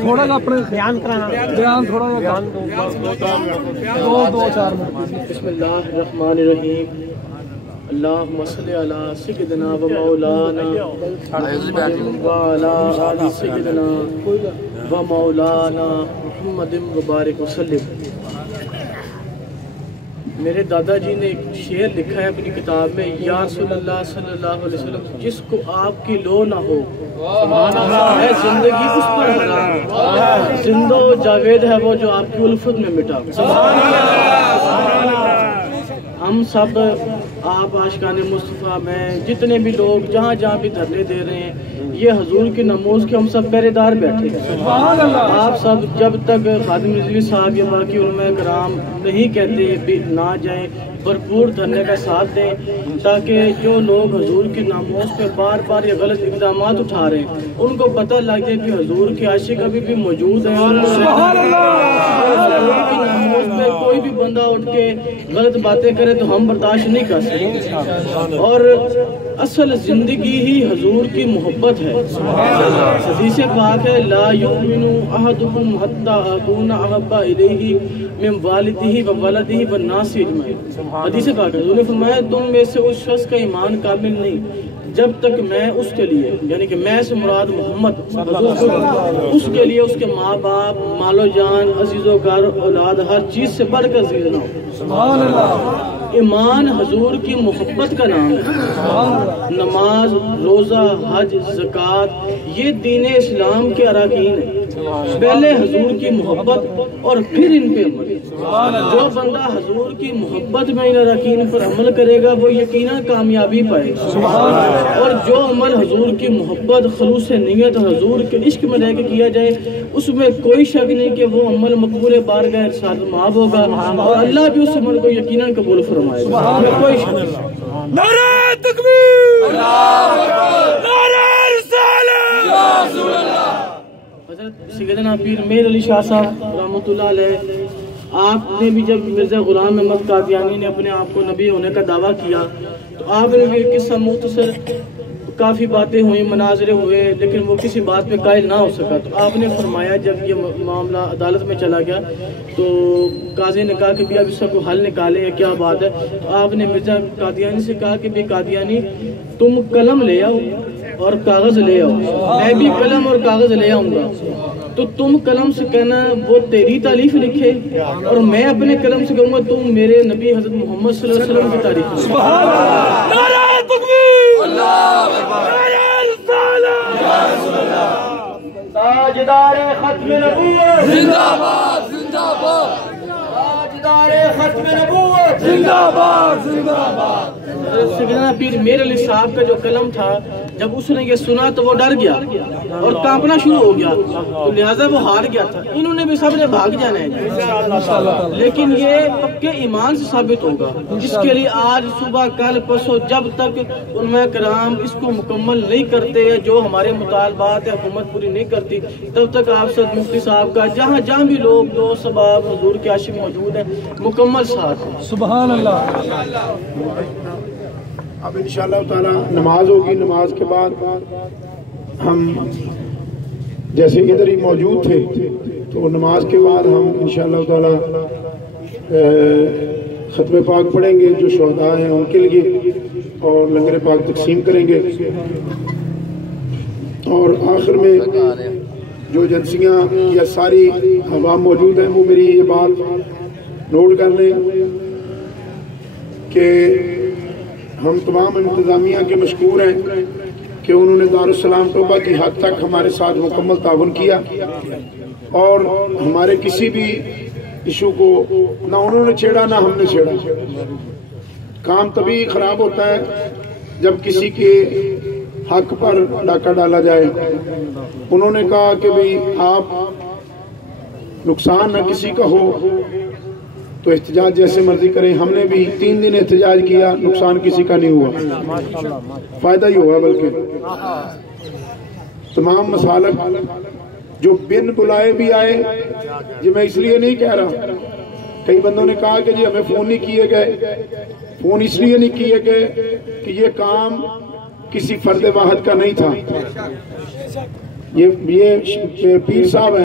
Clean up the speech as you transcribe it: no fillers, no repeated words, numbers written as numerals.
تھوڑا سا اپنے بیان کرانا، بیان تھوڑا سا دو چار منٹ۔ بسم اللہ الرحمن الرحیم، اللہم صلی علی سیدنا و مولانا محمد و علی آل سیدنا و مولانا محمد مبارک وسلم۔ میرے دادا جی نے ایک شعر لکھا ہے اپنی کتاب میں، یا رسول اللہ صلی اللہ علیہ وسلم، جس کو آپ کی لو نہ ہو ہے زندگی اس پر حرام، زندہ و جاوید ہے وہ جو آپ کی الفت میں مٹا۔ ہم سب آپ عاشقان مصطفیٰ میں جتنے بھی لوگ جہاں جہاں بھی دھرنے دے رہے ہیں، یہ حضور کی نماز کے ہم سب پہرے دار بیٹھے ہیں۔ آپ سب جب تک خادم رضوی صاحب یا باقی علماء کرام نہیں کہتے بھی نہ جائیں، بھرپور دھرنے کا ساتھ دیں، تاکہ جو لوگ حضور کی ناموس پہ بار بار یہ غلط اقدامات اٹھا رہے ہیں ان کو پتہ لگ جائے کہ حضور کے عاشق ابھی بھی موجود ہیں، اور حضور کی ناموس پہ کوئی بھی بندہ اٹھ کے غلط باتیں کرے تو ہم برداشت نہیں کر سکتے۔ اور اصل زندگی ہی حضور کی محبت ہے۔ حدیث پاک ہے، لا یؤمن احدکم حتی اکون احب الیہ من والدہ و ولدہ والناس اجمعین۔ حدیث پاک ہے، حضور نے فرمایا تم میں سے اس شخص کا ایمان کامل نہیں جب تک میں اس کے لیے، یعنی کہ میں سے مراد محمد، اس کے لیے اس کے ماں باپ، مال و جان، عزیز و گھر، اولاد، ہر چیز سے بڑھ کر عزیز نہ ہو۔ سبحان اللہ۔ ایمان حضور کی محبت کا نام ہے۔ نماز، روزہ، حج، زکوٰۃ، یہ دین اسلام کے اراکین ہیں۔ پہلے حضور کی محبت اور پھر ان پہ عمل۔ جو بندہ حضور کی محبت میں ان اراکین پر عمل کرے گا وہ یقیناً کامیابی پائے گا، اور جو عمل حضور کی محبت، خلوص نیت اور حضور کے عشق میں رہ کے کیا جائے اس میں کوئی شک نہیں کہ وہ عمل مقبول بارگاہ ارشاد مآب ہوگا، اور اللہ بھی اس عمل کو یقیناً قبول فرمائے گا، کوئی شک نہیں۔ نعرہ تکبیر، اللہ اکبر، نعرہ رسالت، یا رسول اللہ۔ حضرت سیدنا پیر میر علی شاہ صاحب رحمۃ اللہ علیہ، آپ نے بھی جب مرزا غلام احمد قادیانی نے اپنے آپ کو نبی ہونے کا دعویٰ کیا تو آپ نے بھی قصہ مختصر، کافی باتیں ہوئیں، مناظرے ہوئے، لیکن وہ کسی بات پہ قائل نہ ہو سکا۔ تو آپ نے فرمایا جب یہ معاملہ عدالت میں چلا گیا تو قاضی نے کہا کہ بھی اب اس کو حل نکالے، کیا بات ہے؟ تو آپ نے مرزا قادیانی سے کہا کہ بھی قادیانی تم قلم لے آؤ اور کاغذ لے آؤ، میں بھی قلم اور کاغذ لے آؤں گا، تو تم قلم سے کہنا وہ تیری تعریف لکھے اور میں اپنے قلم سے کہوں گا تم میرے نبی حضرت محمد صلی اللہ علیہ وسلم کی تعریف لکھے۔ سبحان اللہ، نعرہ تکبیر، اللہ اکبر، نعرہ رسالت، یا رسول اللہ۔ تاجدار ختم نبوت زندہ باد، زندہ باد، تاجدار ختم نبوت زندہ باد، زندہ باد۔ سیدنا پیر میر علی صاحب کا جو قلم تھا، جب اس نے یہ سنا تو وہ ڈر گیا اور کانپنا شروع ہو گیا، تو لہٰذا وہ ہار گیا تھا۔ انہوں نے بھی سب نے بھاگ جانا ہے، لیکن یہ پکے ایمان سے ثابت ہوگا، جس کے لیے آج صبح کل پرسوں جب تک علماء کرام اس کو مکمل نہیں کرتے، جو ہمارے مطالبات حکومت پوری نہیں کرتی، تب تک آپ سید مفتی صاحب کا جہاں جہاں بھی لوگ دوست احباب حضور کے عاشق موجود ہیں مکمل ساتھ ہیں۔ سبحان اللہ۔ اب انشاءاللہ تعالی نماز ہوگی، نماز کے بعد ہم جیسے ادھر ہی موجود تھے تو نماز کے بعد ہم انشاءاللہ تعالی ختم پاک پڑھیں گے جو شہداء ہیں ان کے لیے، اور لنگر پاک تقسیم کریں گے، اور آخر میں جو ایجنسیاں یا ساری عوام موجود ہیں وہ میری یہ بات نوٹ کر لیں کہ ہم تمام انتظامیہ کے مشکور ہیں کہ انہوں نے دارالسلام توبہ کی حد تک ہمارے ساتھ مکمل تعاون کیا، اور ہمارے کسی بھی ایشو کو نہ انہوں نے چھیڑا نہ ہم نے چھیڑا۔ کام تبھی خراب ہوتا ہے جب کسی کے حق پر ڈاکہ ڈالا جائے۔ انہوں نے کہا کہ بھئی آپ نقصان نہ کسی کا ہو تو احتجاج جیسے مرضی کریں۔ ہم نے بھی 3 دن احتجاج کیا، نقصان کسی کا نہیں ہوا، فائدہ ہی ہوا۔ بلکہ تمام مسالک جو بن بلائے بھی آئے، یہ میں اس لیے نہیں کہہ رہا کئی بندوں نے کہا کہ جی ہمیں فون نہیں کیے گئے. فون اس لیے نہیں کیے گئے کہ یہ کام کسی فرد واحد کا نہیں تھا. یہ پیر صاحب ہیں.